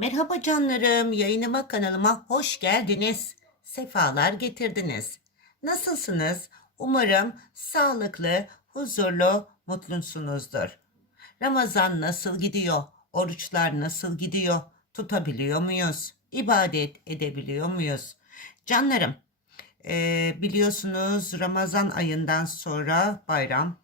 Merhaba canlarım, yayınıma kanalıma hoş geldiniz. Sefalar getirdiniz. Nasılsınız? Umarım sağlıklı, huzurlu, mutlusunuzdur. Ramazan nasıl gidiyor? Oruçlar nasıl gidiyor? Tutabiliyor muyuz? İbadet edebiliyor muyuz? Canlarım, eee, biliyorsunuz Ramazan ayından sonra bayram.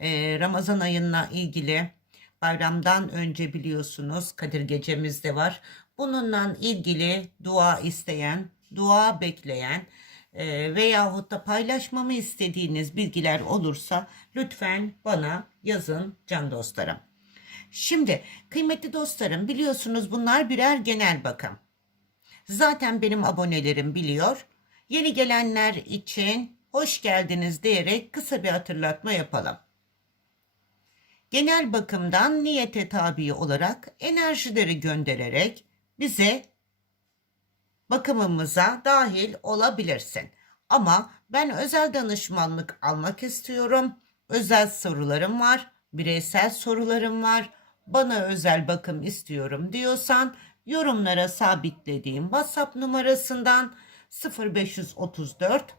Eee, Ramazan ayına ilgili bayramdan önce biliyorsunuz Kadir Gecemiz de var. Bununla ilgili dua isteyen, dua bekleyen e, veyahut da paylaşmamı istediğiniz bilgiler olursa lütfen bana yazın can dostlarım. Şimdi kıymetli dostlarım biliyorsunuz bunlar birer genel bakım. Zaten benim abonelerim biliyor. Yeni gelenler için hoş geldiniz diyerek kısa bir hatırlatma yapalım. Genel bakımdan niyete tabi olarak enerjileri göndererek bize bakımımıza dahil olabilirsin. Ama ben özel danışmanlık almak istiyorum. Özel sorularım var, bireysel sorularım var. Bana özel bakım istiyorum diyorsan yorumlara sabitlediğim WhatsApp numarasından 0534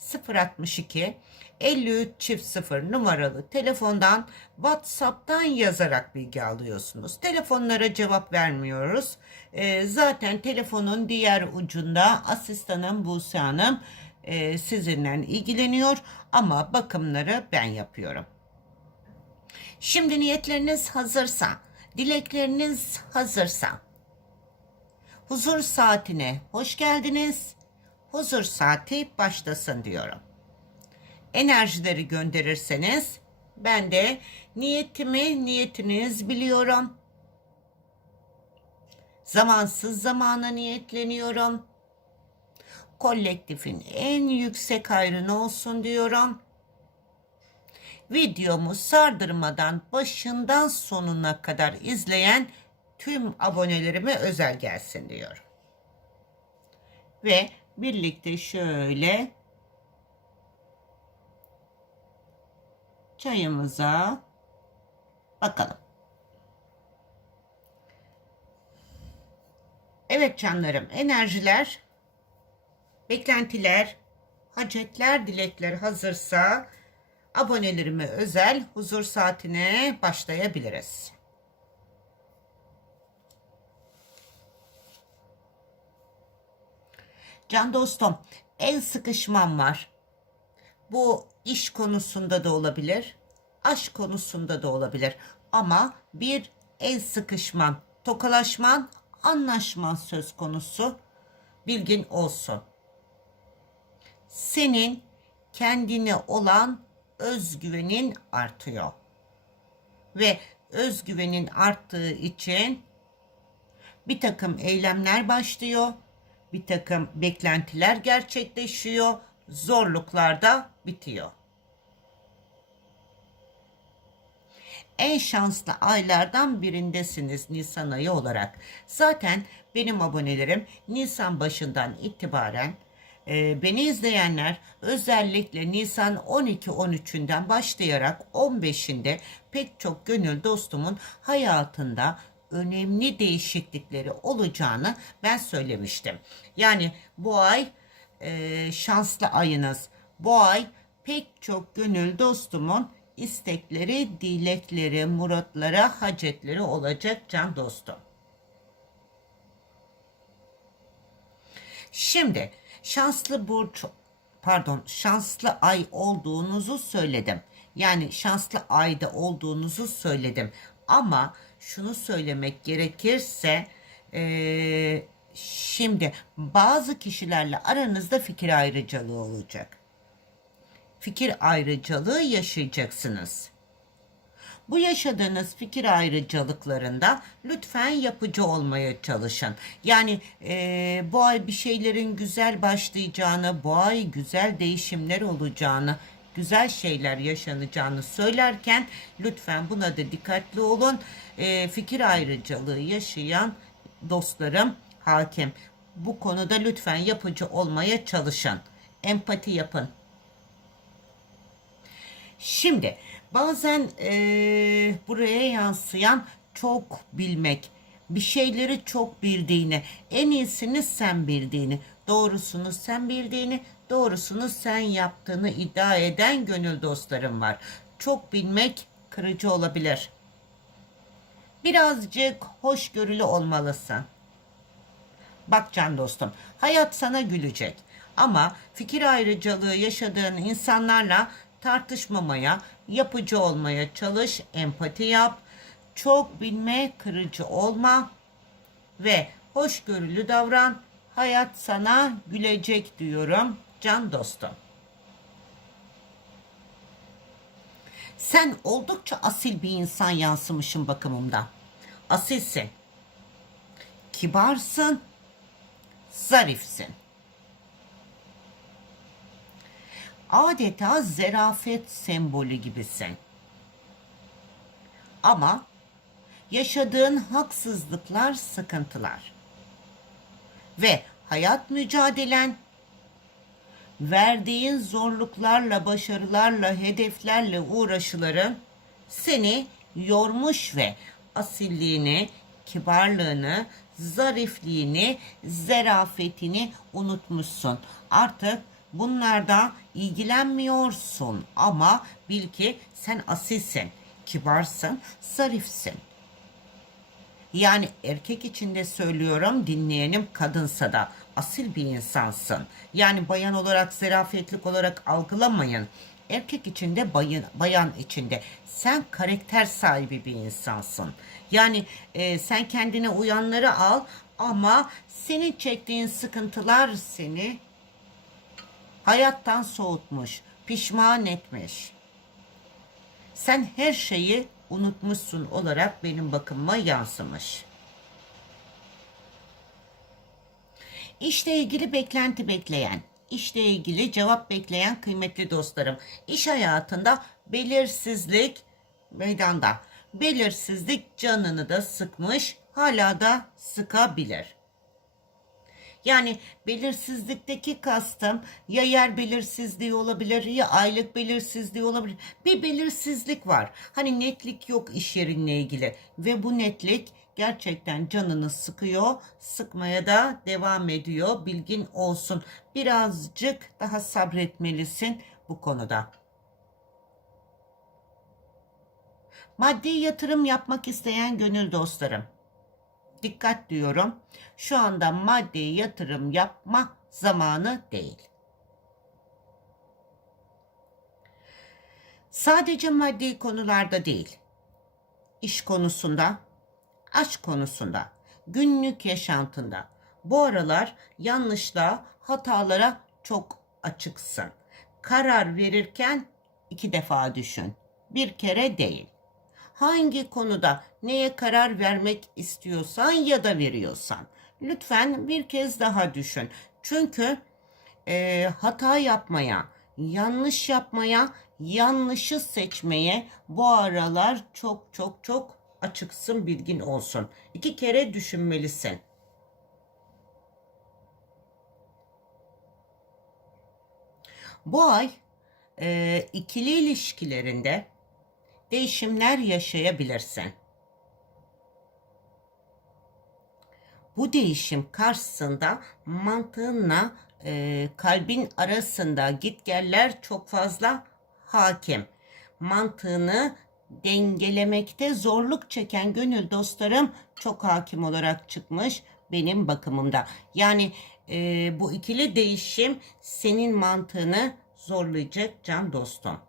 062 53 çift 0 numaralı telefondan WhatsApp'tan yazarak bilgi alıyorsunuz. Telefonlara cevap vermiyoruz. Ee, zaten telefonun diğer ucunda asistanım Buse Hanım e, sizinle ilgileniyor ama bakımları ben yapıyorum. Şimdi niyetleriniz hazırsa, dilekleriniz hazırsa, huzur saatine hoş geldiniz. Huzur saati başlasın diyorum. Enerjileri gönderirseniz ben de niyetimi niyetiniz biliyorum. Zamansız zamana niyetleniyorum. Kolektifin en yüksek hayrını olsun diyorum. Videomu sardırmadan başından sonuna kadar izleyen tüm abonelerime özel gelsin diyorum. Ve birlikte şöyle çayımıza bakalım. Evet canlarım, enerjiler, beklentiler, hacetler, dilekler hazırsa abonelerime özel huzur saatine başlayabiliriz. Can dostum, el sıkışmam var. Bu iş konusunda da olabilir, aşk konusunda da olabilir. Ama bir el sıkışman, tokalaşman, anlaşman söz konusu. Bilgin olsun. Senin kendine olan özgüvenin artıyor. Ve özgüvenin arttığı için bir takım eylemler başlıyor. Bir takım beklentiler gerçekleşiyor. Zorluklar da bitiyor. en şanslı aylardan birindesiniz Nisan ayı olarak. Zaten benim abonelerim Nisan başından itibaren e, beni izleyenler özellikle Nisan 12-13'ünden başlayarak 15'inde pek çok gönül dostumun hayatında önemli değişiklikleri olacağını ben söylemiştim. Yani bu ay e, şanslı ayınız. Bu ay pek çok gönül dostumun istekleri, dilekleri, muratları, hacetleri olacak can dostum. Şimdi şanslı burç pardon şanslı ay olduğunuzu söyledim. Yani şanslı ayda olduğunuzu söyledim. Ama şunu söylemek gerekirse eee, şimdi bazı kişilerle aranızda fikir ayrıcalığı olacak fikir ayrıcalığı yaşayacaksınız. Bu yaşadığınız fikir ayrıcalıklarında lütfen yapıcı olmaya çalışın. Yani e, bu ay bir şeylerin güzel başlayacağını, bu ay güzel değişimler olacağını, güzel şeyler yaşanacağını söylerken lütfen buna da dikkatli olun. E, fikir ayrıcalığı yaşayan dostlarım hakim. Bu konuda lütfen yapıcı olmaya çalışın. Empati yapın. Şimdi bazen eee, buraya yansıyan çok bilmek, bir şeyleri çok bildiğini, en iyisini sen bildiğini, doğrusunu sen bildiğini, doğrusunu sen yaptığını iddia eden gönül dostlarım var. Çok bilmek kırıcı olabilir. Birazcık hoşgörülü olmalısın. Bak can dostum, hayat sana gülecek. Ama fikir ayrıcalığı yaşadığın insanlarla tartışmamaya, yapıcı olmaya çalış, empati yap. Çok bilme, kırıcı olma ve hoşgörülü davran. Hayat sana gülecek diyorum can dostum. Sen oldukça asil bir insan yansımışsın bakımımda. Asilsin. Kibarsın. Zarifsin. Adeta zerafet sembolü gibisin. Ama yaşadığın haksızlıklar, sıkıntılar ve hayat mücadelen verdiğin zorluklarla, başarılarla, hedeflerle uğraşıların seni yormuş ve asilliğini, kibarlığını, zarifliğini, zerafetini unutmuşsun. Artık bunlarda ilgilenmiyorsun ama bil ki sen asilsin, kibarsın, zarifsin. Yani erkek içinde söylüyorum dinleyenim kadınsa da asil bir insansın. Yani bayan olarak zerafetlik olarak algılamayın. Erkek içinde bayan, bayan içinde sen karakter sahibi bir insansın. Yani e, sen kendine uyanları al ama senin çektiğin sıkıntılar seni hayattan soğutmuş, pişman etmiş. Sen her şeyi unutmuşsun olarak benim bakımıma yansımış. İşle ilgili beklenti bekleyen, işle ilgili cevap bekleyen kıymetli dostlarım. İş hayatında belirsizlik meydanda. Belirsizlik canını da sıkmış, hala da sıkabilir. Yani belirsizlikteki kastım ya yer belirsizliği olabilir ya aylık belirsizliği olabilir. Bir belirsizlik var. Hani netlik yok iş yerinle ilgili ve bu netlik gerçekten canını sıkıyor. Sıkmaya da devam ediyor. Bilgin olsun. Birazcık daha sabretmelisin bu konuda. Maddi yatırım yapmak isteyen gönül dostlarım dikkat diyorum. Şu anda maddi yatırım yapma zamanı değil. Sadece maddi konularda değil. İş konusunda, aşk konusunda, günlük yaşantında. Bu aralar yanlışla, hatalara çok açıksın. Karar verirken iki defa düşün. Bir kere değil hangi konuda neye karar vermek istiyorsan ya da veriyorsan lütfen bir kez daha düşün. Çünkü e, hata yapmaya, yanlış yapmaya, yanlışı seçmeye bu aralar çok çok çok açıksın bilgin olsun. İki kere düşünmelisin. Bu ay e, ikili ilişkilerinde değişimler yaşayabilirsin. Bu değişim karşısında mantığınla e, kalbin arasında gitgeller çok fazla hakim. Mantığını dengelemekte zorluk çeken gönül dostlarım çok hakim olarak çıkmış benim bakımımda. Yani e, bu ikili değişim senin mantığını zorlayacak can dostum.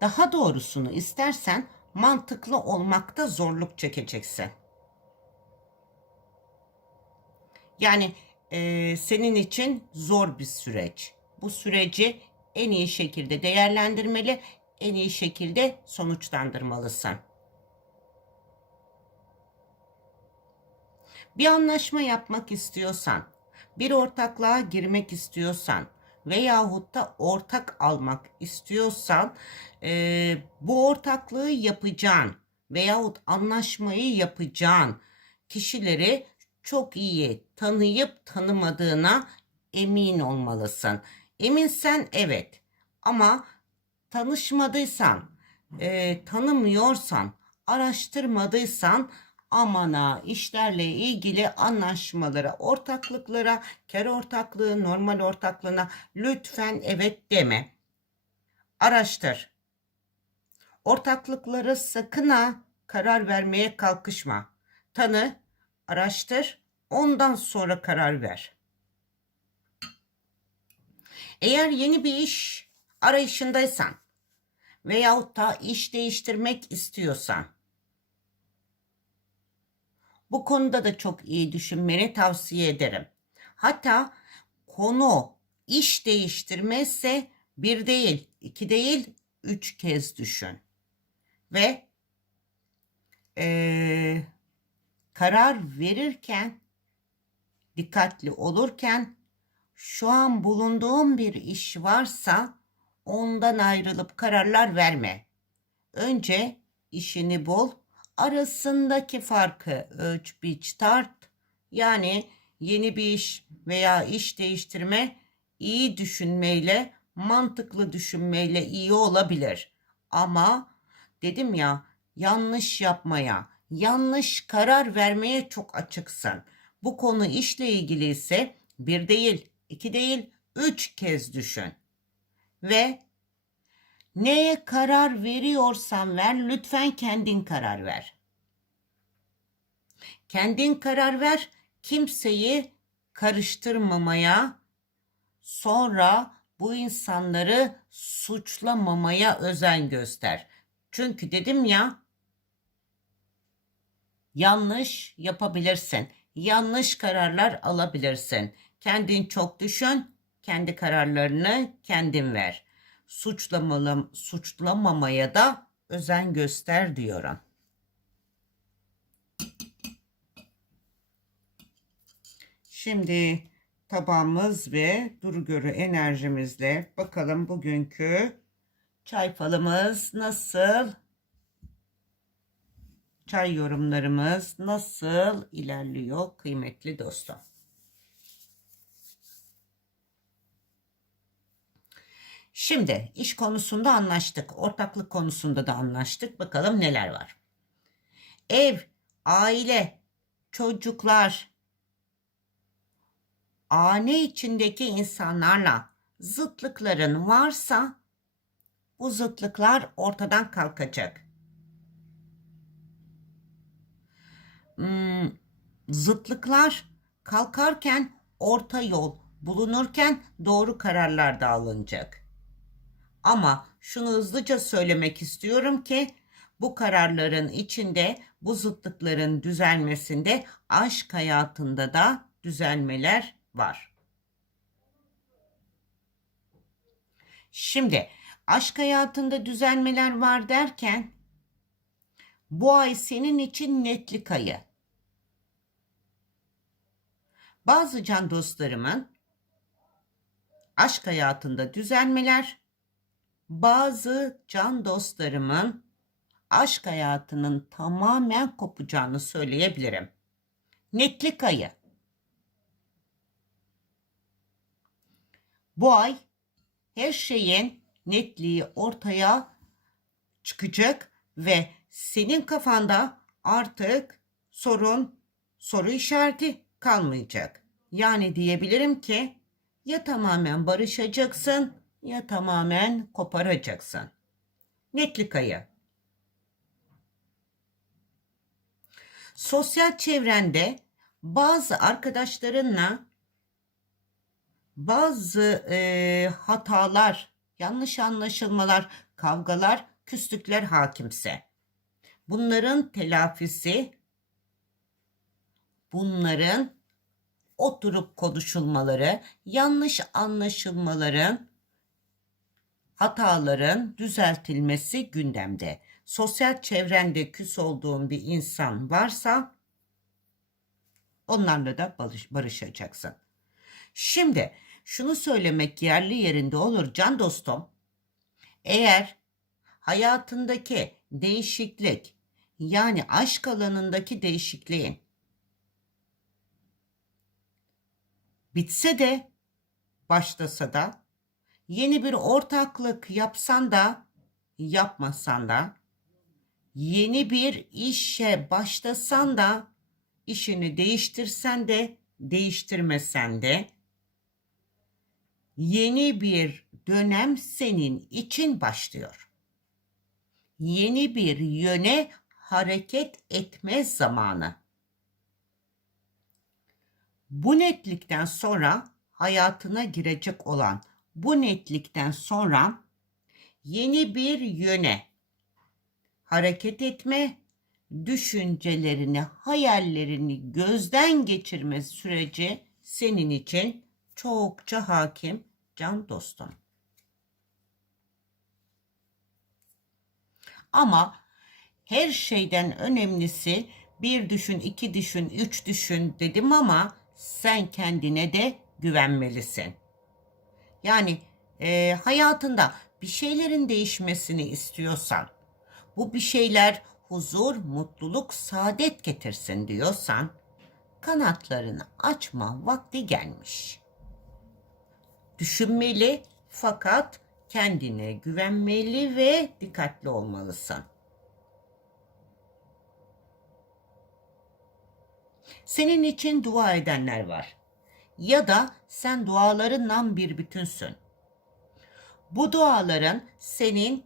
Daha doğrusunu istersen mantıklı olmakta zorluk çekeceksin. Yani e, senin için zor bir süreç. Bu süreci en iyi şekilde değerlendirmeli, en iyi şekilde sonuçlandırmalısın. Bir anlaşma yapmak istiyorsan, bir ortaklığa girmek istiyorsan, veyahut da ortak almak istiyorsan e, bu ortaklığı yapacağın veyahut anlaşmayı yapacağın kişileri çok iyi tanıyıp tanımadığına emin olmalısın. Eminsen evet ama tanışmadıysan, e, tanımıyorsan, araştırmadıysan amana işlerle ilgili anlaşmalara, ortaklıklara, kar ortaklığı, normal ortaklığına lütfen evet deme. Araştır. Ortaklıkları sakın ha karar vermeye kalkışma. Tanı, araştır, ondan sonra karar ver. Eğer yeni bir iş arayışındaysan veyahut da iş değiştirmek istiyorsan bu konuda da çok iyi düşünmeni tavsiye ederim. Hatta konu iş değiştirmezse bir değil, iki değil, üç kez düşün. Ve eee, karar verirken, dikkatli olurken şu an bulunduğum bir iş varsa ondan ayrılıp kararlar verme. Önce işini bul, arasındaki farkı ölç biç tart. Yani yeni bir iş veya iş değiştirme iyi düşünmeyle, mantıklı düşünmeyle iyi olabilir. Ama dedim ya yanlış yapmaya, yanlış karar vermeye çok açıksın. Bu konu işle ilgili ise bir değil, iki değil, üç kez düşün. Ve neye karar veriyorsan ver, lütfen kendin karar ver. Kendin karar ver, kimseyi karıştırmamaya, sonra bu insanları suçlamamaya özen göster. Çünkü dedim ya, yanlış yapabilirsin. Yanlış kararlar alabilirsin. Kendin çok düşün, kendi kararlarını kendin ver. Suçlamalı, suçlamamaya da özen göster diyorum. Şimdi tabağımız ve duru görü enerjimizle bakalım bugünkü çay falımız nasıl? Çay yorumlarımız nasıl ilerliyor kıymetli dostum? Şimdi iş konusunda anlaştık. Ortaklık konusunda da anlaştık. Bakalım neler var. Ev, aile, çocuklar, aile içindeki insanlarla zıtlıkların varsa bu zıtlıklar ortadan kalkacak. Hmm, zıtlıklar kalkarken orta yol bulunurken doğru kararlar da alınacak. Ama şunu hızlıca söylemek istiyorum ki bu kararların içinde bu zıtlıkların düzelmesinde aşk hayatında da düzelmeler var. Şimdi aşk hayatında düzelmeler var derken bu ay senin için netlik ayı. Bazı can dostlarımın aşk hayatında düzelmeler, bazı can dostlarımın aşk hayatının tamamen kopacağını söyleyebilirim. Netlik ayı. Bu ay her şeyin netliği ortaya çıkacak ve senin kafanda artık sorun, soru işareti kalmayacak. Yani diyebilirim ki ya tamamen barışacaksın ya tamamen koparacaksın. Netlik ayı. Sosyal çevrende bazı arkadaşlarınla bazı e, hatalar, yanlış anlaşılmalar, kavgalar, küslükler hakimse bunların telafisi bunların oturup konuşulmaları, yanlış anlaşılmaların, hataların düzeltilmesi gündemde. Sosyal çevrende küs olduğun bir insan varsa onlarla da barış, barışacaksın. Şimdi şunu söylemek yerli yerinde olur can dostum. Eğer hayatındaki değişiklik yani aşk alanındaki değişikliğin bitse de başlasa da yeni bir ortaklık yapsan da yapmasan da Yeni bir işe başlasan da işini değiştirsen de değiştirmesen de yeni bir dönem senin için başlıyor. Yeni bir yöne hareket etme zamanı. Bu netlikten sonra hayatına girecek olan bu netlikten sonra yeni bir yöne hareket etme, düşüncelerini, hayallerini gözden geçirme süreci senin için çokça hakim can dostum. Ama her şeyden önemlisi bir düşün, iki düşün, üç düşün dedim ama sen kendine de güvenmelisin. Yani e, hayatında bir şeylerin değişmesini istiyorsan, bu bir şeyler huzur, mutluluk, saadet getirsin diyorsan, kanatlarını açma vakti gelmiş. Düşünmeli fakat kendine güvenmeli ve dikkatli olmalısın. Senin için dua edenler var. Ya da sen dualarınla bir bütünsün. Bu duaların senin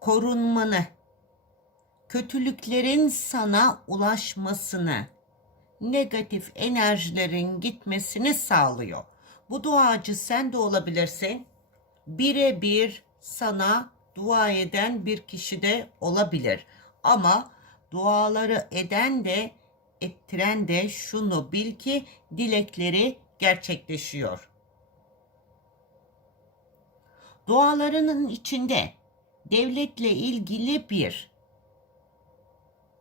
korunmanı, kötülüklerin sana ulaşmasını, negatif enerjilerin gitmesini sağlıyor. Bu duacı sen de olabilirsin. Birebir sana dua eden bir kişi de olabilir. Ama duaları eden de ettiren de şunu bil ki dilekleri gerçekleşiyor. Dualarının içinde devletle ilgili bir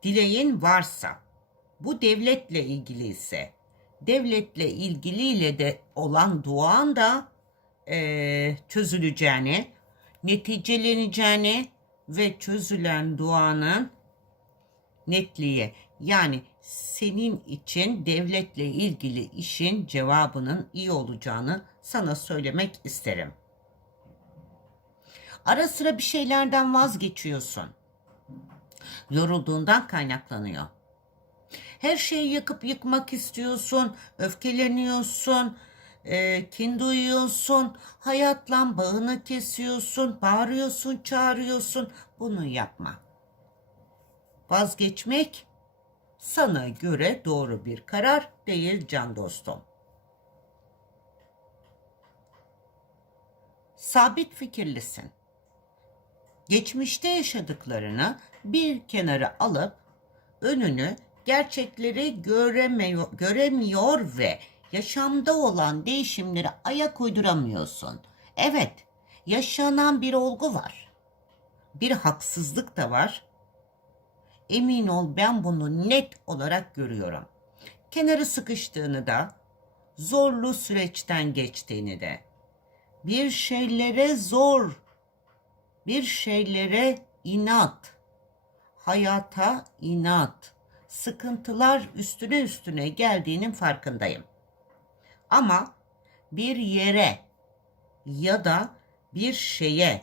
dileğin varsa, bu devletle ilgili ise, devletle ilgiliyle de olan duan da e, çözüleceğini, neticeleneceğini ve çözülen duanın netliği yani senin için devletle ilgili işin cevabının iyi olacağını sana söylemek isterim. Ara sıra bir şeylerden vazgeçiyorsun. Yorulduğundan kaynaklanıyor. Her şeyi yakıp yıkmak istiyorsun, öfkeleniyorsun, e, kin duyuyorsun, hayatla bağını kesiyorsun, bağırıyorsun, çağırıyorsun. Bunu yapma. Vazgeçmek sana göre doğru bir karar değil can dostum. Sabit fikirlisin. Geçmişte yaşadıklarını bir kenara alıp önünü gerçekleri göremiyor, göremiyor ve yaşamda olan değişimleri ayak uyduramıyorsun. Evet, yaşanan bir olgu var. Bir haksızlık da var. Emin ol ben bunu net olarak görüyorum. Kenarı sıkıştığını da, zorlu süreçten geçtiğini de, bir şeylere zor, bir şeylere inat, hayata inat, sıkıntılar üstüne üstüne geldiğinin farkındayım. Ama bir yere ya da bir şeye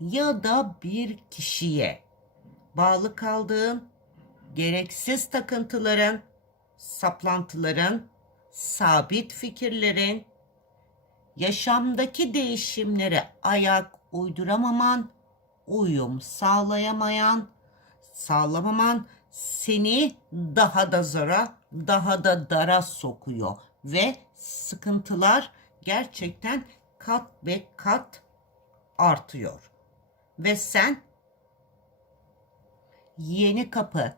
ya da bir kişiye bağlı kaldığın gereksiz takıntıların, saplantıların, sabit fikirlerin, yaşamdaki değişimlere ayak uyduramaman, uyum sağlayamayan, sağlamaman seni daha da zora, daha da dara sokuyor ve sıkıntılar gerçekten kat ve kat artıyor. Ve sen yeni kapı,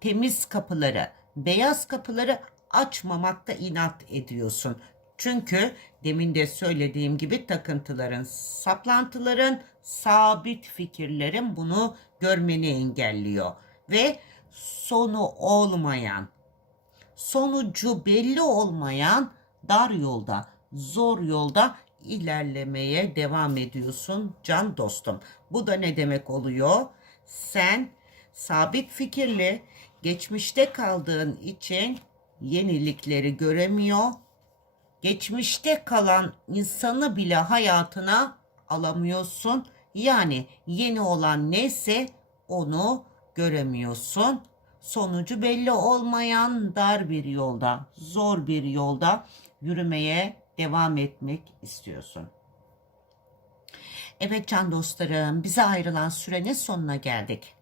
temiz kapıları, beyaz kapıları açmamakta inat ediyorsun. Çünkü demin de söylediğim gibi takıntıların, saplantıların, sabit fikirlerin bunu görmeni engelliyor. Ve sonu olmayan, sonucu belli olmayan dar yolda, zor yolda ilerlemeye devam ediyorsun can dostum. Bu da ne demek oluyor? Sen sabit fikirli, geçmişte kaldığın için yenilikleri göremiyor. Geçmişte kalan insanı bile hayatına alamıyorsun. Yani yeni olan neyse onu göremiyorsun. Sonucu belli olmayan dar bir yolda, zor bir yolda yürümeye devam etmek istiyorsun. Evet can dostlarım, bize ayrılan sürenin sonuna geldik.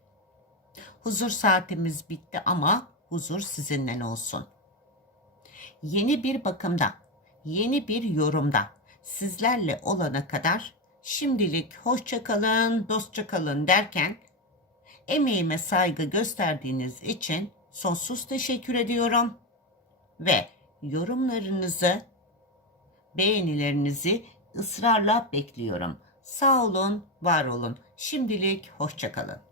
Huzur saatimiz bitti ama huzur sizinle olsun. Yeni bir bakımda, yeni bir yorumda sizlerle olana kadar şimdilik hoşça kalın, dostça kalın derken emeğime saygı gösterdiğiniz için sonsuz teşekkür ediyorum ve yorumlarınızı, beğenilerinizi ısrarla bekliyorum. Sağ olun, var olun. Şimdilik hoşça kalın.